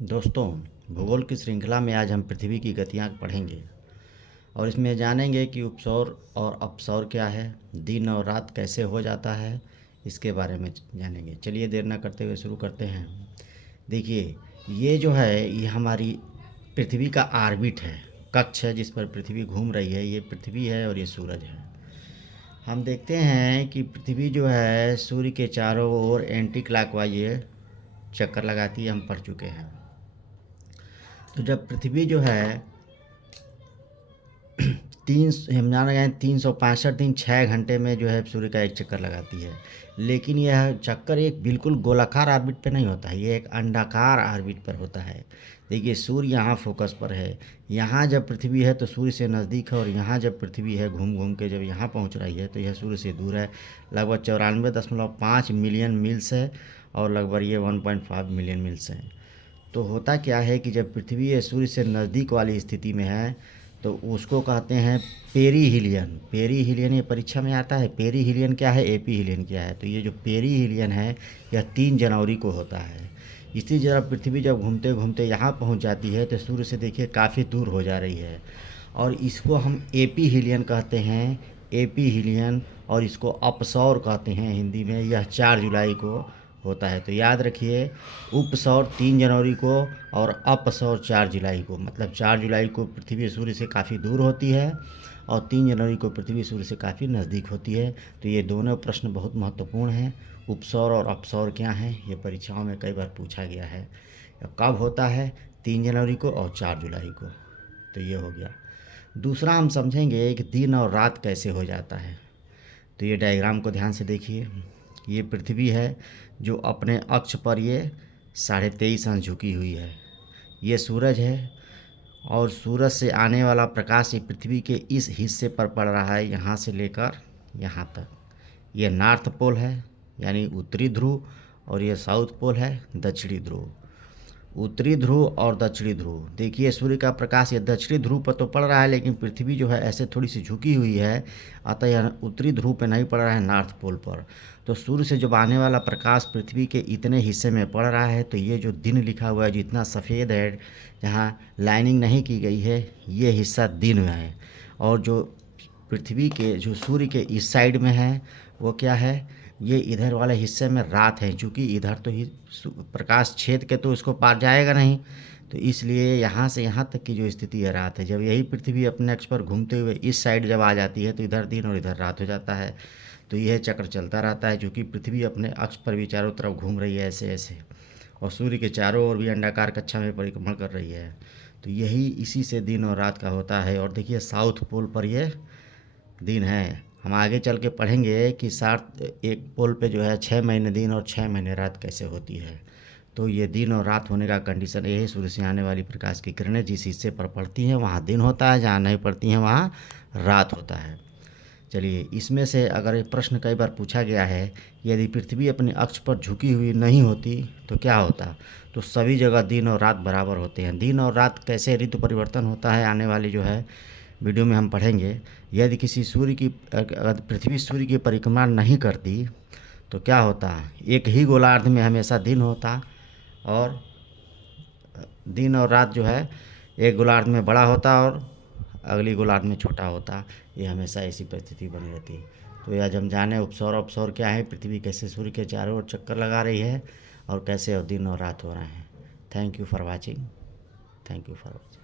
दोस्तों, भूगोल की श्रृंखला में आज हम पृथ्वी की गतियाँ पढ़ेंगे और इसमें जानेंगे कि उपसौर और अपसौर क्या है, दिन और रात कैसे हो जाता है, इसके बारे में जानेंगे। चलिए देर न करते हुए शुरू करते हैं। देखिए, ये जो है ये हमारी पृथ्वी का ऑर्बिट है, कक्ष है जिस पर पृथ्वी घूम रही है। ये पृथ्वी है और ये सूरज है। हम देखते हैं कि पृथ्वी जो है सूर्य के चारों ओर एंटी क्लॉकवाइज ये चक्कर लगाती है, हम पढ़ चुके हैं। तो जब पृथ्वी जो है हम जान गए 365 दिन 6 घंटे में जो है सूर्य का एक चक्कर लगाती है। लेकिन यह चक्कर एक बिल्कुल गोलाकार ऑर्बिट पर नहीं होता है, ये एक अंडाकार ऑर्बिट पर होता है। देखिए, सूर्य यहाँ फोकस पर है। यहाँ जब पृथ्वी है तो सूर्य से नज़दीक है, और यहाँ जब पृथ्वी है घूम घूम के जब यहाँ पहुँच रही है तो यह सूर्य से दूर है। लगभग 94.5 मिलियन मील्स है, और लगभग ये 1.5 मिलियन मील्स है। तो होता क्या है कि जब पृथ्वी ये सूर्य से नज़दीक वाली स्थिति में है तो उसको कहते हैं पेरीहिलियन। पेरीहिलियन ये परीक्षा में आता है। पेरीहिलियन क्या है, एपीहिलियन क्या है। तो ये जो पेरीहिलियन है यह 3 जनवरी को होता है। इसी जब पृथ्वी जब घूमते घूमते यहाँ पहुँच जाती है तो सूर्य से देखिए काफ़ी दूर हो जा रही है, और इसको हम एपीहिलियन कहते हैं। एपीहिलियन, और इसको अपसौर कहते हैं हिंदी में। यह 4 जुलाई को होता है। तो याद रखिए, उपसौर 3 जनवरी को और अपसौर 4 जुलाई को। मतलब 4 जुलाई को पृथ्वी सूर्य से काफ़ी दूर होती है और 3 जनवरी को पृथ्वी सूर्य से काफ़ी नज़दीक होती है। तो ये दोनों प्रश्न बहुत महत्वपूर्ण हैं। उपसौर और अपसौर क्या हैं, ये परीक्षाओं में कई बार पूछा गया है। कब होता है, 3 जनवरी को और 4 जुलाई को। तो ये हो गया। दूसरा हम समझेंगे कि दिन और रात कैसे हो जाता है। तो ये डायग्राम को ध्यान से देखिए। ये पृथ्वी है जो अपने अक्ष पर ये 23.5 अंश झुकी हुई है। ये सूरज है, और सूरज से आने वाला प्रकाश ये पृथ्वी के इस हिस्से पर पड़ रहा है, यहाँ से लेकर यहाँ तक। ये नॉर्थ पोल है यानी उत्तरी ध्रुव, और ये साउथ पोल है दक्षिणी ध्रुव। उत्तरी ध्रुव और दक्षिणी ध्रुव, देखिए सूर्य का प्रकाश ये दक्षिणी ध्रुव पर तो पड़ रहा है, लेकिन पृथ्वी जो है ऐसे थोड़ी सी झुकी हुई है, अतः यह उत्तरी ध्रुव पर नहीं पड़ रहा है, नॉर्थ पोल पर। तो सूर्य से जब आने वाला प्रकाश पृथ्वी के इतने हिस्से में पड़ रहा है तो ये जो दिन लिखा हुआ है, जितना सफ़ेद है, जहाँ लाइनिंग नहीं की गई है, ये हिस्सा दिन में है। और जो पृथ्वी के जो सूर्य के इस साइड में है वो क्या है, ये इधर वाले हिस्से में रात है। चूँकि इधर तो ही प्रकाश छेद के तो इसको पार जाएगा नहीं, तो इसलिए यहाँ से यहाँ तक की जो स्थिति है रात है। जब यही पृथ्वी अपने अक्ष पर घूमते हुए इस साइड जब आ जाती है तो इधर दिन और इधर रात हो जाता है। तो यह चक्र चलता रहता है, क्योंकि पृथ्वी अपने अक्ष पर भी चारों तरफ घूम रही है ऐसे ऐसे, और सूर्य के चारों ओर भी अंडाकार कक्षा में परिक्रमण कर रही है। तो यही इसी से दिन और रात का होता है। और देखिए, साउथ पोल पर यह दिन है। हम आगे चल के पढ़ेंगे कि सात एक पोल पे जो है 6 महीने दिन और 6 महीने रात कैसे होती है। तो ये दिन और रात होने का कंडीशन ये है, सूर्य से आने वाली प्रकाश की किरणें जिस हिस्से पर पड़ती हैं वहाँ दिन होता है, जहाँ नहीं पड़ती हैं वहाँ रात होता है। चलिए, इसमें से अगर एक प्रश्न कई बार पूछा गया है, यदि पृथ्वी अपने अक्ष पर झुकी हुई नहीं होती तो क्या होता। तो सभी जगह दिन और रात बराबर होते हैं। दिन और रात कैसे ऋतु परिवर्तन होता है, आने वाली जो है वीडियो में हम पढ़ेंगे। यदि किसी सूर्य की अगर पृथ्वी सूर्य की परिक्रमा नहीं करती तो क्या होता, एक ही गोलार्ध में हमेशा दिन होता, और दिन और रात जो है एक गोलार्ध में बड़ा होता और अगली गोलार्ध में छोटा होता। ये हमेशा ऐसी परिस्थिति बनी रहती। तो आज हम जाने उपसौर अपसौर क्या है, पृथ्वी कैसे सूर्य के चारों ओर चक्कर लगा रही है, और कैसे दिन और रात हो रहे हैं। Thank you for watching. Thank you for watching.